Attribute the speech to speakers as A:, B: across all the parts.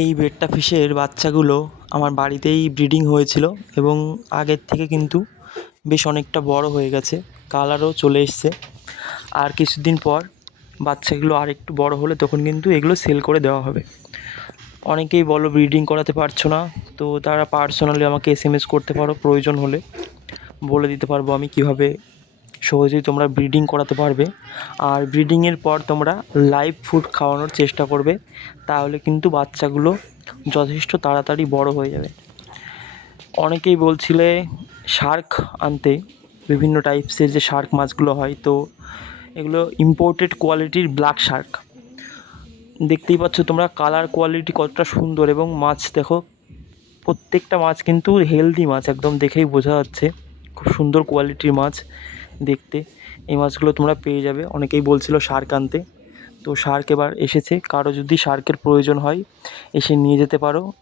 A: এই বেট্টা ফিশের বাচ্চাগুলো আমার বাড়িতেই ব্রিডিং হয়েছিল এবং আগের থেকে কিন্তু বেশ অনেকটা বড় হয়ে গেছে, কালারও চলে এসছে। আর কিছুদিন পর বাচ্চাগুলো আর একটু বড় হলে তখন কিন্তু এগুলো সেল করে দেওয়া হবে। অনেকেই বলো ব্রিডিং করাতে পারছ না, তো তারা পার্সোনালি আমাকে এস করতে পারো, প্রয়োজন হলে বলে দিতে পারব আমি কীভাবে সহজেই তোমরা ব্রিডিং করাতে পারবে। আর ব্রিডিংয়ের পর তোমরা লাইভ ফুড খাওয়ানোর চেষ্টা করবে, তাহলে কিন্তু বাচ্চাগুলো যথেষ্ট তাড়াতাড়ি বড় হয়ে যাবে। অনেকেই বলছিলে শার্ক আনতে, বিভিন্ন টাইপসের যে শার্ক মাছগুলো হয়, তো এগুলো ইম্পোর্টেড কোয়ালিটির ব্ল্যাক শার্ক দেখতেই পাচ্ছ তোমরা কালার কোয়ালিটি কতটা সুন্দর এবং মাছ দেখো, প্রত্যেকটা মাছ কিন্তু হেলদি মাছ, একদম দেখেই বোঝা যাচ্ছে। খুব সুন্দর কোয়ালিটির মাছ। দেখতে। এই মাছগুলো তোমরা পেয়ে যাবে। অনেকেই বলছিল শার্ক আনতে। তো শার্ক এবার এসেছে। কারও যদি শার্কের প্রয়োজন হয়, এসে নিয়ে যেতে পারো।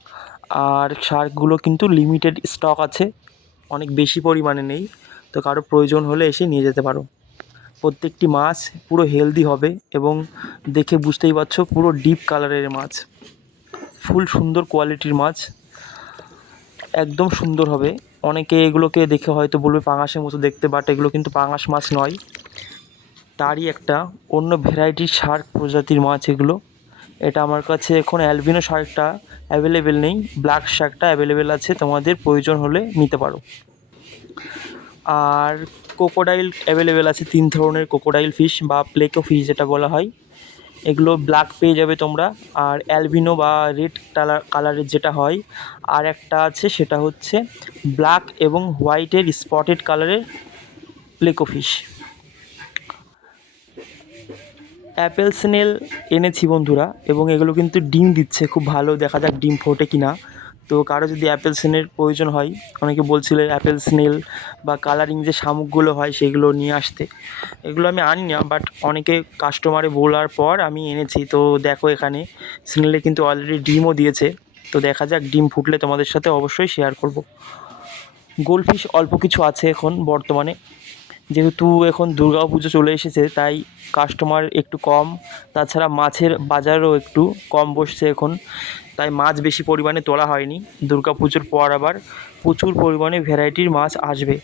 A: আর শার্কগুলো কিন্তু লিমিটেড স্টক আছে। অনেক বেশি পরিমাণে নেই। তো কারও প্রয়োজন হলে এসে নিয়ে যেতে পারো। প্রত্যেকটি মাছ পুরো হেলদি হবে এবং দেখে বুঝতেই পারছ, পুরো ডিপ কালারের মাছ। ফুল সুন্দর কোয়ালিটির মাছ। একদম সুন্দর হবে। অনেকে এগুলোকে দেখে হয়তো বলবে পাঙাশের মতো দেখতে বাট এগুলো কিন্তু পাঙাশ মাছ নয়। তারই একটা অন্য ভ্যারাইটির শার্ক প্রজাতির মাছ এগুলো। এটা আমার কাছে এখন অ্যালবিনো শার্কটা অ্যাভেলেবেল নেই ব্ল্যাক শার্কটা অ্যাভেলেবেল আছে, তোমাদের প্রয়োজন হলে নিতে পারো। আর কোকোডাইল অ্যাভেলেবেল আছে, তিন ধরনের কোকোডাইল ফিশ বা প্লেকো ফিশ যেটা বলা হয়। এগুলো ব্ল্যাক পেয়ে যাবে তোমরা। আর অ্যালবিনো বা রেড কালার কালারের যেটা হয়। আর একটা আছে, সেটা হচ্ছে ব্ল্যাক এবং হোয়াইটের স্পটেড কালারের প্লেকো ফিশ অ্যাপেল স্নেল এনেছি বন্ধুরা, এবং এগুলো কিন্তু ডিম দিচ্ছে। খুব ভালো, দেখা যাক ডিম ফোটে কি না তো কারও যদি অ্যাপেল স্নেলের প্রয়োজন হয়, অনেকে বলছিলে অ্যাপেল স্নেল বা কালারিং যে শামুকগুলো হয় সেগুলো নিয়ে আসতে। এগুলো আমি আনি না বাট অনেকে কাস্টমারে বলার পর আমি এনেছি। তো দেখো এখানে স্নেলে কিন্তু অলরেডি ডিমও দিয়েছে। তো দেখা যাক, ডিম ফুটলে তোমাদের সাথে অবশ্যই শেয়ার করব। গোলফিশ অল্প কিছু আছে এখন বর্তমানে। যেহেতু এখন দুর্গা পুজো চলে এসেছে, তাই কাস্টমার একটু কম। তাছাড়া মাছের বাজারও একটু কম বসছে এখন। তাই মাছ বেশি পরিমাণে তোলা হয়নি। পুজোর পর আবার প্রচুর পরিমাণে ভ্যারাইটির মাছ আসবে।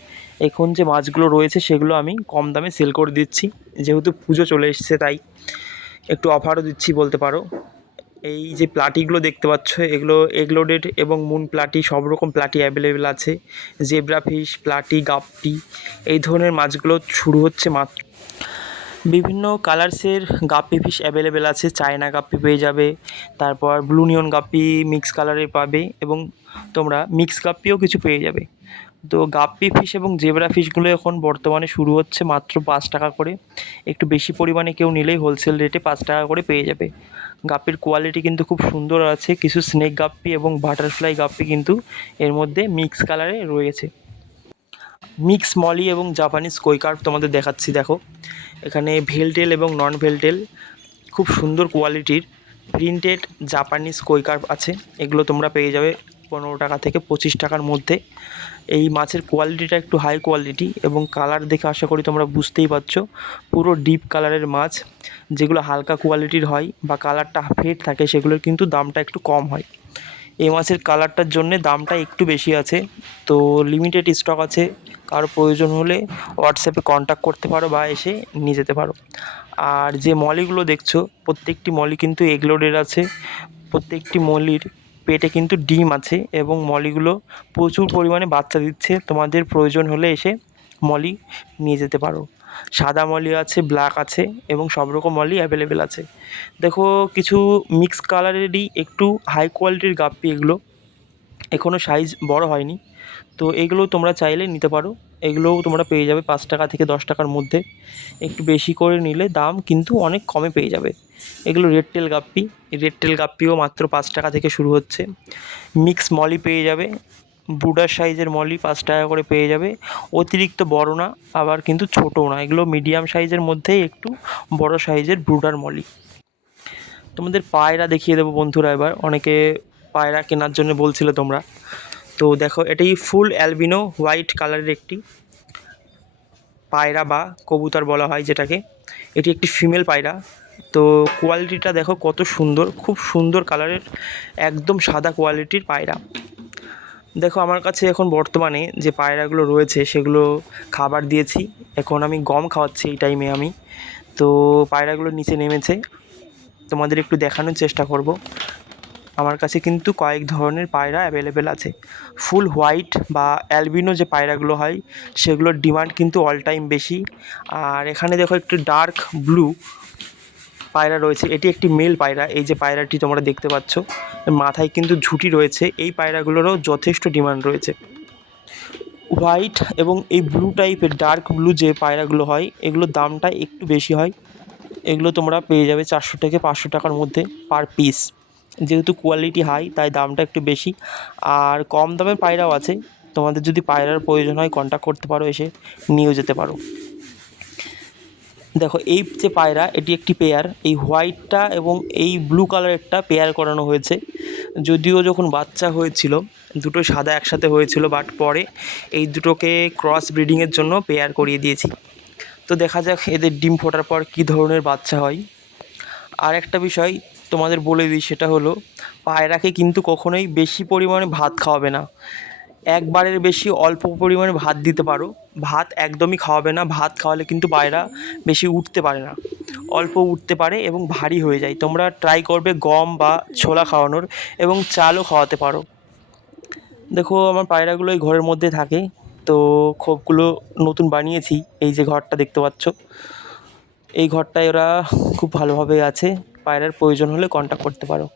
A: এখন যে মাছগুলো রয়েছে সেগুলো আমি কম দামে সেল করে দিচ্ছি। যেহেতু পুজো চলে এসেছে তাই একটু অফারও দিচ্ছি বলতে পারো। এই যে প্লাটিগুলো দেখতে পাচ্ছ, এগুলো এগলোডেড এবং মুন প্লাটি সব রকম প্লাটি অ্যাভেলেবেল আছে। জেব্রা ফিশ প্লাটি গাপ্পি এই ধরনের মাছগুলো শুরু হচ্ছে মাত্র বিভিন্ন কালার্সের গাপ্পি ফিশ অ্যাভেলেবেল আছে। চায়না গাপ্পি পেয়ে যাবে, তারপর ব্লু নিয়ন গাপ্পি মিক্স কালারের পাবে এবং তোমরা মিক্স গাপ্পিও কিছু পেয়ে যাবে। তো গাপ্পি ফিশ এবং জেব্রা ফিশগুলো এখন বর্তমানে শুরু হচ্ছে মাত্র পাঁচ টাকা করে। একটু বেশি পরিমাণে কেউ নিলেই হোলসেল রেটে পাঁচ টাকা করে পেয়ে যাবে। গাপ্পির কোয়ালিটি কিন্তু খুব সুন্দর আছে। কিছু স্নেক গাপ্পি এবং বাটারফ্লাই গাপ্পি কিন্তু এর মধ্যে মিক্স কালারে রয়েছে। মিক্স মলি এবং জাপানিজ কৈকার্প তোমাদের দেখাচ্ছি, দেখো। এখানে ভেলটেল এবং নন ভেলটেল খুব সুন্দর কোয়ালিটির প্রিন্টেড জাপানিজ কৈকার্প আছে। এগুলো তোমরা পেয়ে যাবে পনেরো টাকা থেকে পঁচিশ টাকার মধ্যে। এই মাছের কোয়ালিটিটা একটু হাই কোয়ালিটি এবং কালার দেখে আশা করি তোমরা বুঝতেই পারছ। পুরো ডিপ কালারের মাছ, যেগুলো হালকা কোয়ালিটির হয় বা কালারটা ফেড থাকে, সেগুলোর কিন্তু দামটা একটু কম হয়। এই মাছের কালারটার জন্যে দামটা একটু বেশি আছে। তো লিমিটেড স্টক আছে। কারও প্রয়োজন হলে হোয়াটসঅ্যাপে কন্ট্যাক্ট করতে পারো বা এসে নিয়ে যেতে পারো। আর যে মলিগুলো দেখছ, প্রত্যেকটি মলি কিন্তু এগলোডের আছে। প্রত্যেকটি মলির পেটে কিন্তু ডিম আছে এবং মলিগুলো প্রচুর পরিমাণে বাচ্চা দিচ্ছে। তোমাদের প্রয়োজন হলে এসে মলি নিয়ে যেতে পারো। সাদা মলি আছে ব্ল্যাক আছে এবং সব রকম মলই অ্যাভেলেবেল আছে। দেখো, কিছু মিক্স কালারেরই একটু হাই কোয়ালিটির গাপ্পি এগুলো। এখনও সাইজ বড় হয়নি। তো এগুলো তোমরা চাইলে নিতে পারো। এগুলোও তোমরা পেয়ে যাবে পাঁচ টাকা থেকে দশ টাকার মধ্যে। একটু বেশি করে নিলে দাম কিন্তু অনেক কমে পেয়ে যাবে। এগুলো red tail guppy. Red tail গাপ্পিও মাত্র পাঁচ টাকা থেকে শুরু হচ্ছে। মিক্স মলি পেয়ে যাবে। ব্রুডার সাইজের মলি পাঁচ টাকা করে পেয়ে যাবে। অতিরিক্ত বড় না, আবার কিন্তু ছোটও না। এগুলো মিডিয়াম সাইজের মধ্যেই একটু বড় সাইজের ব্রুডার মলি। তোমাদের পায়রা দেখিয়ে দেবো বন্ধুরা এবার। অনেকে পায়রা কেনার জন্য বলছিলে তোমরা। তো দেখো, এটাই ফুল অ্যালবিনো হোয়াইট কালারের একটি পায়রা বা কবুতর বলা হয় যেটাকে। এটি একটি ফিমেল পায়রা। তো কোয়ালিটিটা দেখো কত সুন্দর, খুব সুন্দর কালারের একদম সাদা কোয়ালিটির পায়রা। দেখো, আমার কাছে এখন বর্তমানে যে পায়রাগুলো রয়েছে, সেগুলো খাবার দিয়েছি। এখন আমি গম খাওয়াচ্ছি এই টাইমে আমি। তো পায়রাগুলো নিচে নেমেছে। তোমাদের একটু দেখানোর চেষ্টা করব। আমার কাছে কিন্তু কয়েক ধরনের পায়রা অ্যাভেলেবেল আছে। ফুল হোয়াইট বা অ্যালবিনো যে পায়রাগুলো হয়, সেগুলোর ডিমান্ড কিন্তু অল টাইম বেশি। আর এখানে দেখো একটু ডার্ক ব্লু পায়রা রয়েছে, এটি একটি মেল পায়রা। এই যে পায়রাটি তোমরা দেখতে পাচ্ছ, মাথায় কিন্তু ঝুঁটি রয়েছে। এই পায়রাগুলোরও যথেষ্ট ডিমান্ড রয়েছে। হোয়াইট এবং এই ব্লু টাইপের ডার্ক ব্লু যে পায়রাগুলো হয়, এগুলোর দামটা একটু বেশি হয়। এগুলো তোমরা পেয়ে যাবে চারশো থেকে পাঁচশো টাকার মধ্যে পার পিস যেহেতু কোয়ালিটি হাই তাই দামটা একটু বেশি। আর কম দামের পায়রাও আছে। তোমাদের যদি পায়রার প্রয়োজন হয় কন্ট্যাক্ট করতে পারো, এসে নিয়েও যেতে পারো। দেখো, এই যে পায়রা, এটি একটি পেয়ার। এই হোয়াইটটা এবং এই ব্লু কালারেরটা পেয়ার করানো হয়েছে। যদিও যখন বাচ্চা হয়েছিল, দুটো সাদা একসাথে হয়েছিল, বাট পরে এই দুটোকে ক্রস ব্রিডিংয়ের জন্য পেয়ার করিয়ে দিয়েছি। তো দেখা যাক এদের ডিম ফোটার পর কী ধরনের বাচ্চা হয়। আর একটা বিষয় তোমাদের বলে দিই, সেটা হলো, পায়রাকে কিন্তু কখনোই বেশি পরিমাণে ভাত খাওয়াবে না। একবারের বেশি অল্প পরিমাণে ভাত দিতে পারো। ভাত একদমই খাওয়াবে না। ভাত খাওয়ালে কিন্তু পায়রা বেশি উঠতে পারে না। অল্প উঠতে পারে এবং ভারী হয়ে যায়। তোমরা ট্রাই করবে গম বা ছোলা খাওয়ানোর এবং চালও খাওয়াতে পারো। দেখো, আমার পায়রাগুলো এই ঘরের মধ্যে থাকে। তো খোপগুলো নতুন বানিয়েছি। এই যে ঘরটা দেখতে পাচ্ছ। এই ঘরটায় ওরা খুব ভালোভাবে আছে। পায়রার প্রয়োজন হলে কন্ট্যাক্ট করতে পারো।